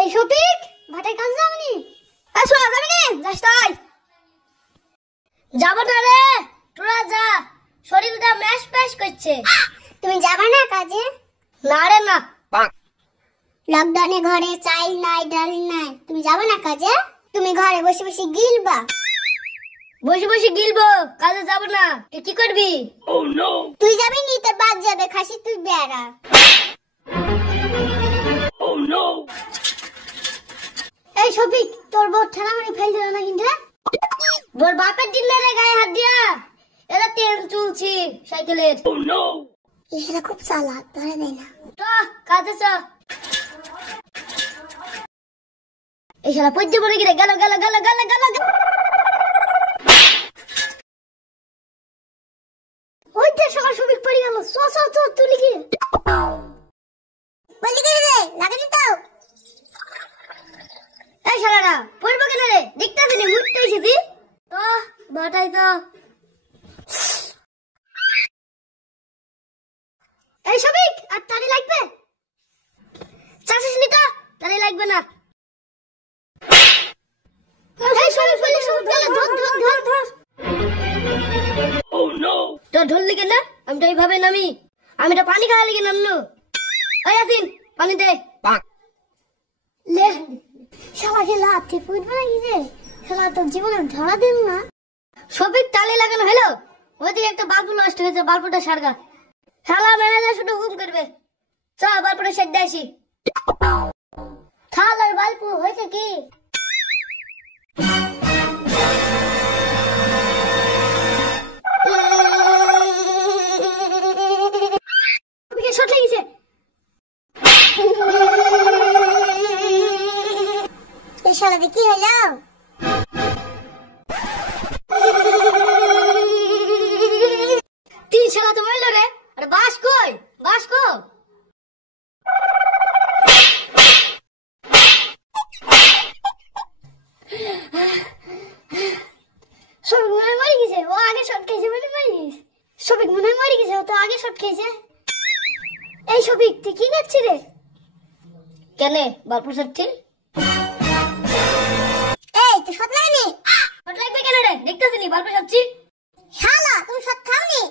এই শফিক ভাটায় কাজ যাবনি? আসো যাবনি? যাস তাই। যাব না রে, তোরা যা, শরীরটা ম্যাশ ম্যাশ করছে। তুমি যাবে না কাজে? না রে না। লকডাউনে ঘরে চাল নাই, ডাল নাই, তুমি যাবে না কাজে? তুমি ঘরে বসে বসে গিলবা। বসে বসে গিলবো, কাজে যাব না। তুই কি করবি? তুই যাবি নি, তোর বাদ যাবে, খাসি তুই বেড়া। এই শফিক, তোর বউ ঠেলা মারি ফেল দিল না কিন্তু? তোর বাপের দিন রে গায়ে হাত দিয়া, এরা তেল চুলছি সাইকেলের। এরা খুব চালাক, ধরে দেয় না। তো কাজে চ। এই শালা পদ্য পড়ে গিয়ে গেল গেল গেল গেল গেল। ওই যে শালা শফিক পড়ে গেল। চ চ চ তুলি গিয়ে বলি গিয়ে রে লাগানি তো। এই শালারা পড়বো কেন রে? দেখতাছিস নি মুটতে এসেছি তো বাটাই তো। এই শফিক, আর টালি লাগবে? চাষিস নি তো, টালি লাগবে না। এই শফিক বলি শফিক বলে ধর ধর ধর ধর। তো ধরলি কেন? আমি তো এইভাবে নামি, আমি তো পানি খাওয়া লেগে নামলো। ওই আসিন পানি দে। লে শালা খেলা হাতে ফুটবে নাকি রে? শালা তোর জীবনে ধরা দিন না। শফিক টালি লাগানো হলো, ওইদিকে একটা বাল্ব নষ্ট হয়েছে, বাল্বটা সারগা। শালা ম্যানেজার শুধু হুকুম করবে, চ বাল্বটা সেট দিয়ে আসি। থাল আর বাল্ব হয়েছে কি? শর্ট লেগেছে। এই শালাতে কি হলো? তিন শালা তো মরলো রে। আরে বাস কই? বাস কো? শফিক মনে হয় মরে গেছে। ও আগে শর্ট খেয়েছে বলে মরে গেছে। শফিক মনে হয় মরে গেছে, ও তো আগে শর্ট খেয়েছে। এই শফিক তুই কি করছিস রে? কেন বাল্ব সারছি? এই তো শর্ট লাগেনি? শর্ট লাগবে কেন রে? দেখতেছিস নি বাল্ব সারছি। শালা তুমি শর্ট খাওনি?